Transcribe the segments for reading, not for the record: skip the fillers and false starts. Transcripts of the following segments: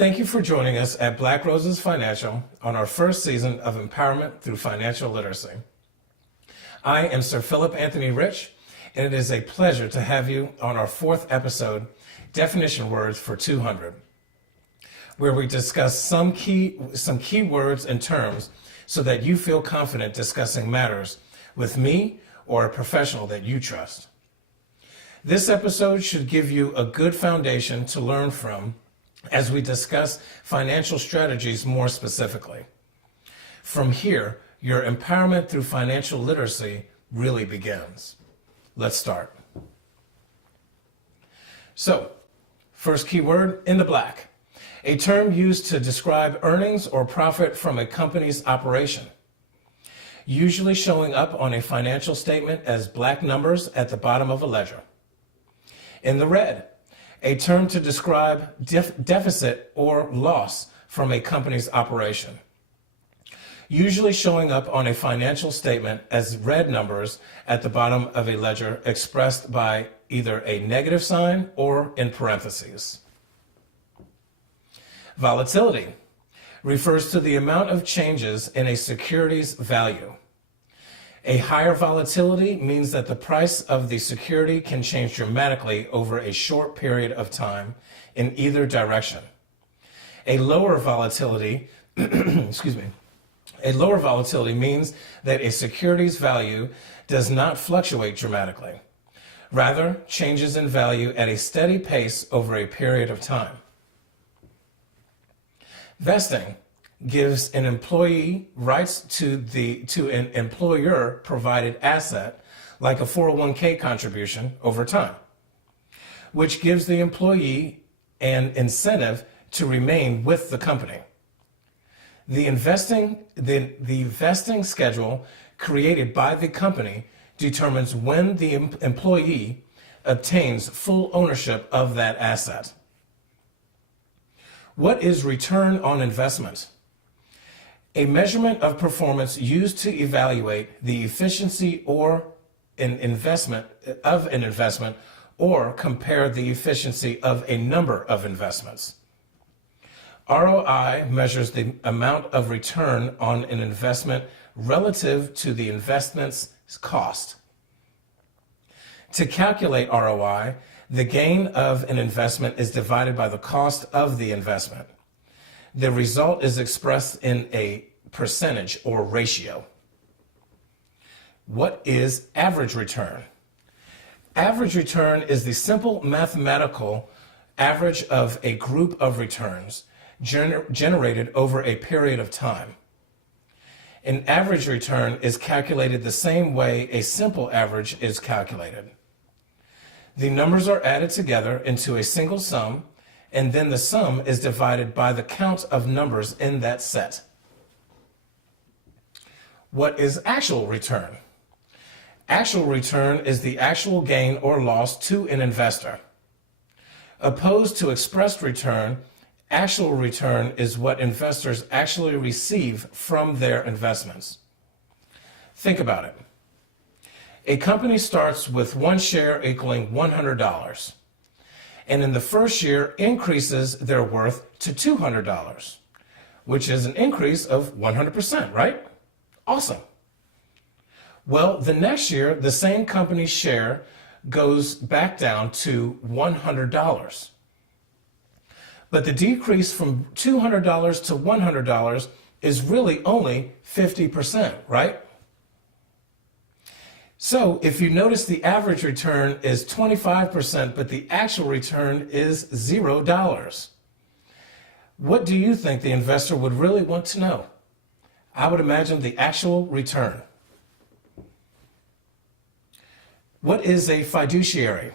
Thank you for joining us at Black Roses Financial on our first season of Empowerment Through Financial Literacy. I am Sir Philip Anthony Rich, and it is a pleasure to have you on our fourth episode, Definition Words for 200, where we discuss some key words and terms so that you feel confident discussing matters with me or a professional that you trust. This episode should give you a good foundation to learn from as we discuss financial strategies more specifically. From here, your empowerment through financial literacy really begins. Let's start. So, first keyword, in the black, a term used to describe earnings or profit from a company's operation, usually showing up on a financial statement as black numbers at the bottom of a ledger. In the red, a term to describe deficit or loss from a company's operation, usually showing up on a financial statement as red numbers at the bottom of a ledger expressed by either a negative sign or in parentheses. Volatility refers to the amount of changes in a security's value. A higher volatility means that the price of the security can change dramatically over a short period of time in either direction. A lower volatility, a lower volatility means that a security's value does not fluctuate dramatically. Rather, changes in value at a steady pace over a period of time. Vesting gives an employee rights to an employer-provided asset, like a 401k contribution over time, which gives the employee an incentive to remain with the company. The vesting schedule created by the company determines when the employee obtains full ownership of that asset. What is return on investment? A measurement of performance used to evaluate the efficiency of an investment or compare the efficiency of a number of investments. ROI measures the amount of return on an investment relative to the investment's cost. To calculate ROI, the gain of an investment is divided by the cost of the investment. The result is expressed in a percentage or ratio. What is average return? Average return is the simple mathematical average of a group of returns generated over a period of time. An average return is calculated the same way a simple average is calculated. The numbers are added together into a single sum, and then the sum is divided by the count of numbers in that set. What is actual return? Actual return is the actual gain or loss to an investor. Opposed to expressed return, actual return is what investors actually receive from their investments. Think about it. A company starts with one share equaling $100. And in the first year increases their worth to $200, which is an increase of 100%, right? Awesome. Well, the next year, the same company's share goes back down to $100. But the decrease from $200 to $100 is really only 50%, right? So if you notice, the average return is 25%, but the actual return is $0. What do you think the investor would really want to know? I would imagine the actual return. What is a fiduciary?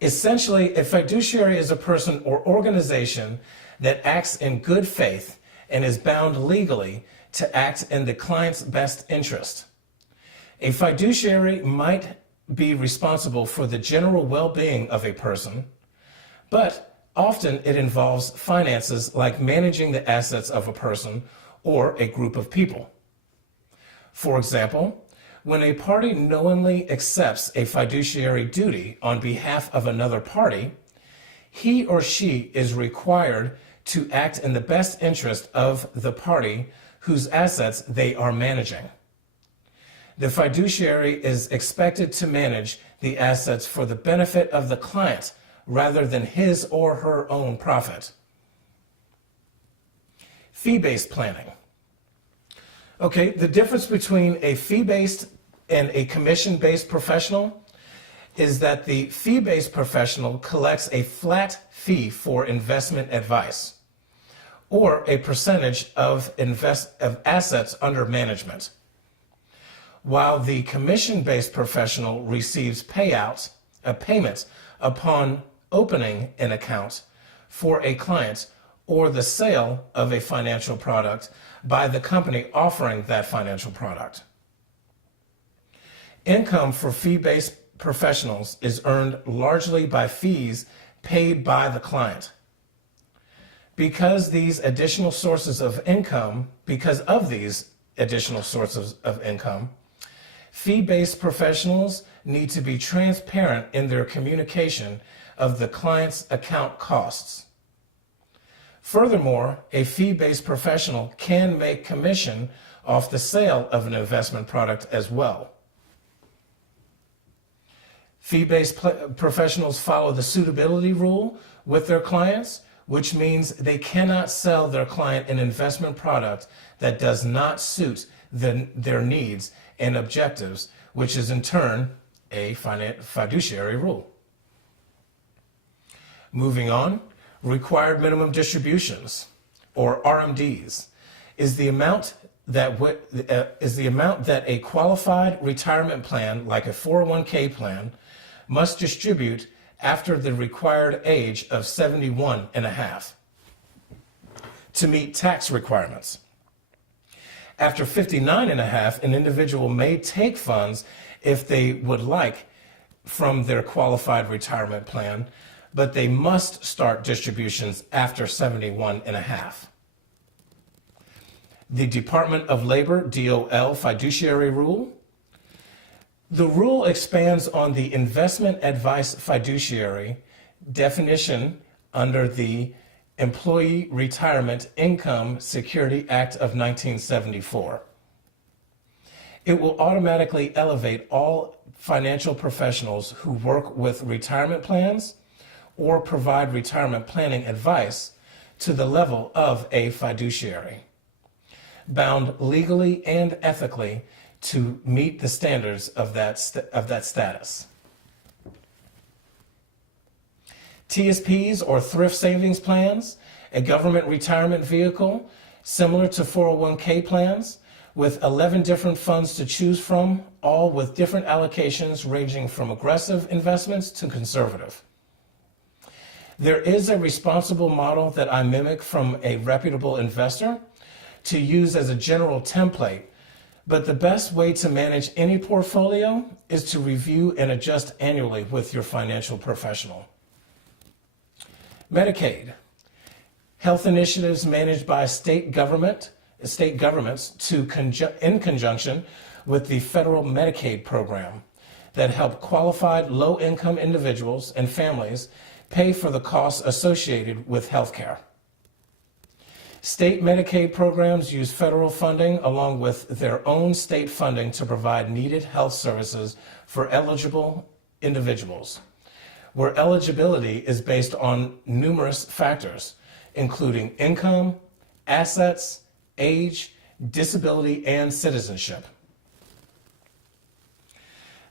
Essentially, a fiduciary is a person or organization that acts in good faith and is bound legally to act in the client's best interest. A fiduciary might be responsible for the general well-being of a person, but often it involves finances, like managing the assets of a person or a group of people. For example, when a party knowingly accepts a fiduciary duty on behalf of another party, he or she is required to act in the best interest of the party whose assets they are managing. The fiduciary is expected to manage the assets for the benefit of the client rather than his or her own profit. Fee-based planning. Okay, the difference between a fee-based and a commission-based professional is that the fee-based professional collects a flat fee for investment advice or a percentage of assets under management, while the commission-based professional receives payments upon opening an account for a client or the sale of a financial product by the company offering that financial product. Income for fee-based professionals is earned largely by fees paid by the client. Because of these additional sources of income, fee-based professionals need to be transparent in their communication of the client's account costs. Furthermore, a fee-based professional can make commission off the sale of an investment product as well. Fee-based professionals follow the suitability rule with their clients, which means they cannot sell their client an investment product that does not suit their needs and objectives, which is in turn a fiduciary rule. Moving on, required minimum distributions, or RMDs, is the amount that a qualified retirement plan, like a 401k plan, must distribute after the required age of 71 and a half to meet tax requirements. After 59 and a half, an individual may take funds if they would like from their qualified retirement plan, but they must start distributions after 71 and a half. The Department of Labor, DOL, fiduciary rule. The rule expands on the investment advice fiduciary definition under the Employee Retirement Income Security Act of 1974. It will automatically elevate all financial professionals who work with retirement plans or provide retirement planning advice to the level of a fiduciary, bound legally and ethically to meet the standards of that status. TSPs, or thrift savings plans, a government retirement vehicle similar to 401k plans with 11 different funds to choose from, all with different allocations ranging from aggressive investments to conservative. There is a responsible model that I mimic from a reputable investor to use as a general template, but the best way to manage any portfolio is to review and adjust annually with your financial professional. Medicaid, health initiatives managed by state governments in conjunction with the federal Medicaid program that help qualified low-income individuals and families pay for the costs associated with health care. State Medicaid programs use federal funding along with their own state funding to provide needed health services for eligible individuals, where eligibility is based on numerous factors, including income, assets, age, disability, and citizenship.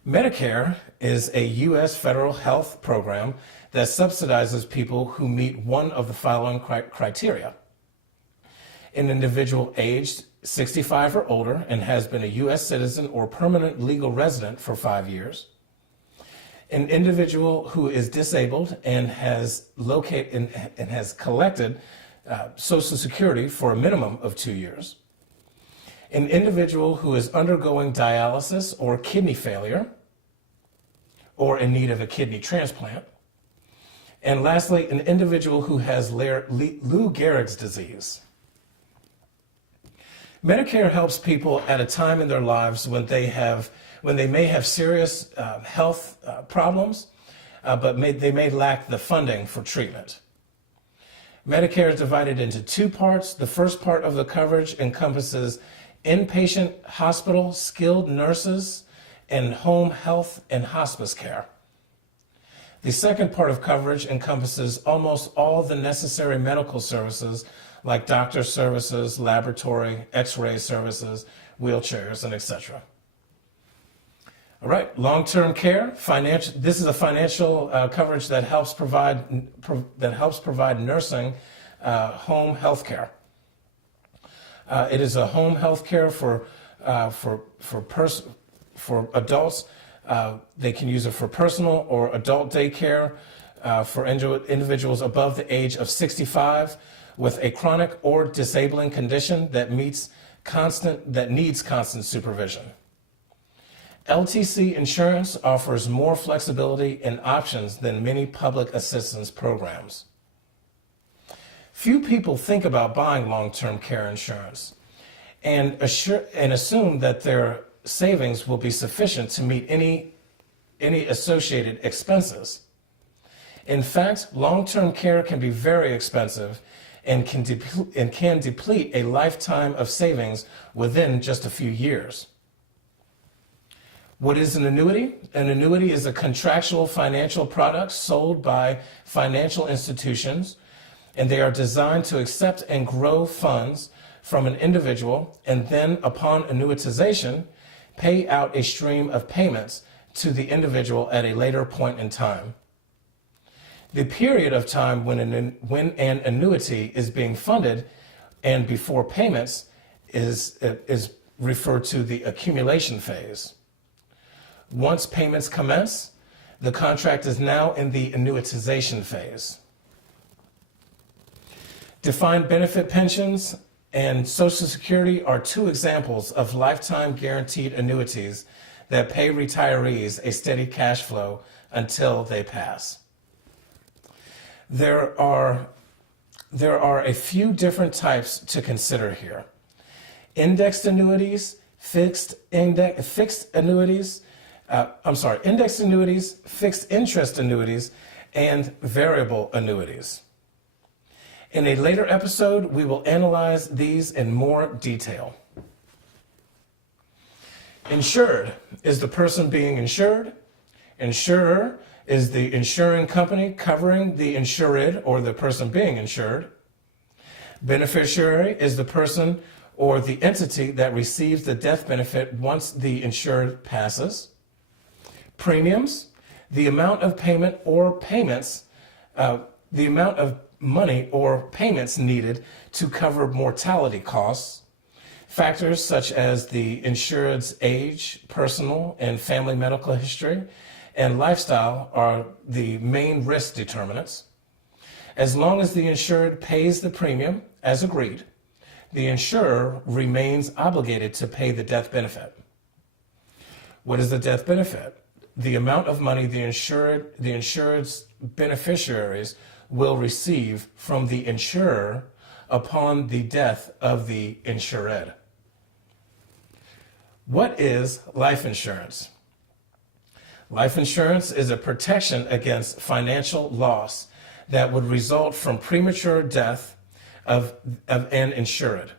Medicare is a U.S. federal health program that subsidizes people who meet one of the following criteria. An individual aged 65 or older and has been a U.S. citizen or permanent legal resident for 5 years. An individual who is disabled and has collected Social Security for a minimum of 2 years. An individual who is undergoing dialysis or kidney failure or in need of a kidney transplant. And lastly, an individual who has Lou Gehrig's disease. Medicare helps people at a time in their lives when they may have serious health problems, but they may lack the funding for treatment. Medicare is divided into two parts. The first part of the coverage encompasses inpatient hospital, skilled nurses, and home health and hospice care. The second part of coverage encompasses almost all the necessary medical services like doctor services, laboratory, x-ray services, wheelchairs, and etc. All right, long-term care. This is a financial coverage that helps provide nursing home health care. It is a home health care for adults. They can use it for personal or adult daycare for individuals above the age of 65 with a chronic or disabling condition that needs constant supervision. LTC insurance offers more flexibility and options than many public assistance programs. Few people think about buying long-term care insurance and assume that their savings will be sufficient to meet any associated expenses. In fact, long-term care can be very expensive and can deplete a lifetime of savings within just a few years. What is an annuity? An annuity is a contractual financial product sold by financial institutions, and they are designed to accept and grow funds from an individual and then, upon annuitization, pay out a stream of payments to the individual at a later point in time. The period of time when an annuity is being funded and before payments is referred to the accumulation phase. Once payments commence, the contract is now in the annuitization phase. Defined benefit pensions and Social Security are two examples of lifetime guaranteed annuities that pay retirees a steady cash flow until they pass. There are a few different types to consider here. Indexed annuities, indexed annuities, fixed interest annuities, and variable annuities. In a later episode, we will analyze these in more detail. Insured is the person being insured. Insurer is the insuring company covering the insured or the person being insured. Beneficiary is the person or the entity that receives the death benefit once the insured passes. Premiums, the amount of payment or payments, the amount of money or payments needed to cover mortality costs. Factors such as the insured's age, personal and family medical history, and lifestyle are the main risk determinants. As long as the insured pays the premium as agreed, the insurer remains obligated to pay the death benefit. What is the death benefit? The amount of money the insured's beneficiaries will receive from the insurer upon the death of the insured. What is life insurance? Life insurance is a protection against financial loss that would result from premature death of an insured.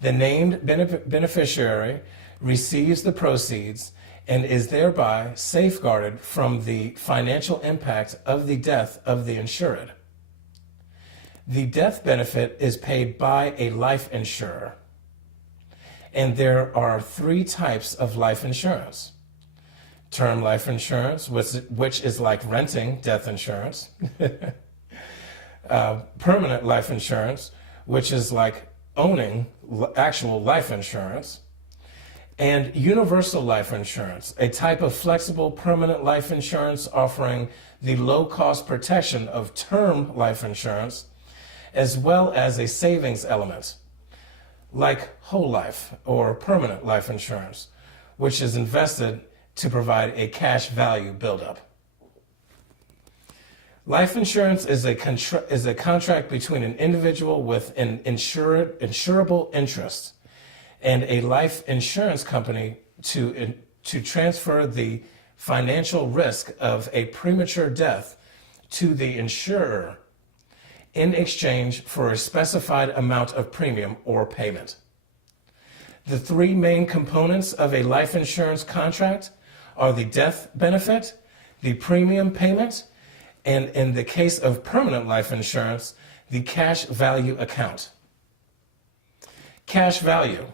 The named beneficiary receives the proceeds and is thereby safeguarded from the financial impact of the death of the insured. The death benefit is paid by a life insurer. And there are three types of life insurance. Term life insurance, which is like renting death insurance. Permanent life insurance, which is like owning actual life insurance. And universal life insurance, a type of flexible permanent life insurance offering the low-cost protection of term life insurance, as well as a savings element, like whole life or permanent life insurance, which is invested to provide a cash value buildup. Life insurance is a contract between an individual with an insurable interest and a life insurance company to transfer the financial risk of a premature death to the insurer in exchange for a specified amount of premium or payment. The three main components of a life insurance contract are the death benefit, the premium payment, and in the case of permanent life insurance, the cash value account. Cash value.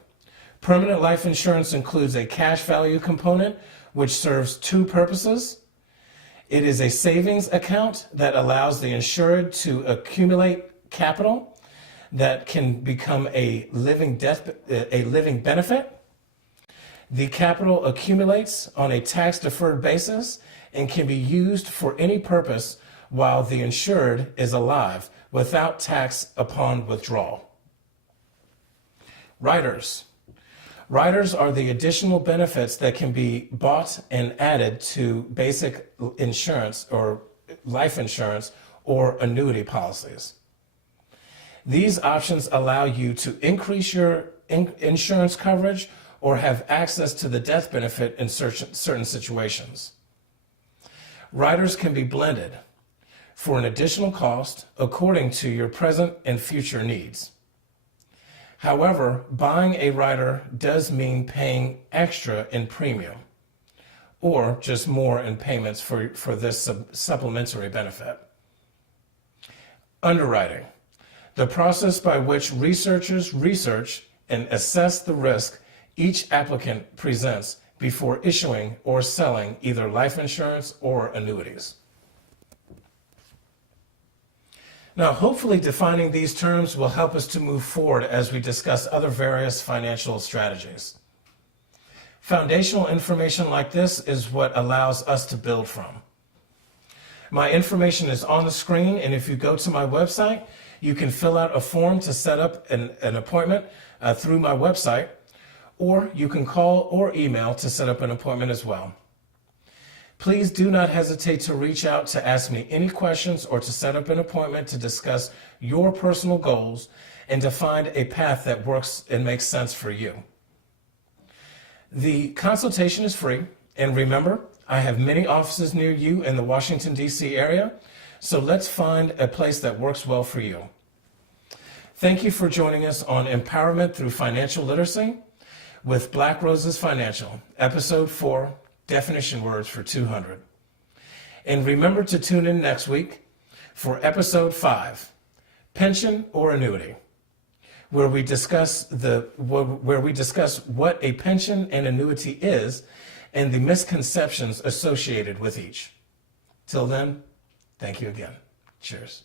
Permanent life insurance includes a cash value component which serves two purposes. It is a savings account that allows the insured to accumulate capital that can become a living benefit. The capital accumulates on a tax-deferred basis and can be used for any purpose while the insured is alive without tax upon withdrawal. Riders. Riders are the additional benefits that can be bought and added to basic insurance or life insurance or annuity policies. These options allow you to increase your insurance coverage or have access to the death benefit in certain situations. Riders can be blended for an additional cost according to your present and future needs. However, buying a rider does mean paying extra in premium or just more in payments for this supplementary benefit. Underwriting. The process by which researchers research and assess the risk each applicant presents before issuing or selling either life insurance or annuities. Now, hopefully defining these terms will help us to move forward as we discuss other various financial strategies. Foundational information like this is what allows us to build from. My information is on the screen, and if you go to my website, you can fill out a form to set up an appointment through my website, or you can call or email to set up an appointment as well. Please do not hesitate to reach out to ask me any questions or to set up an appointment to discuss your personal goals and to find a path that works and makes sense for you. The consultation is free, and remember, I have many offices near you in the Washington, D.C. area, so let's find a place that works well for you. Thank you for joining us on Empowerment Through Financial Literacy with Black Roses Financial, Episode 4, Definition Words for 200. And remember to tune in next week for Episode 5, Pension or Annuity, where we discuss what a pension and annuity is and the misconceptions associated with each. Till then, thank you again. Cheers.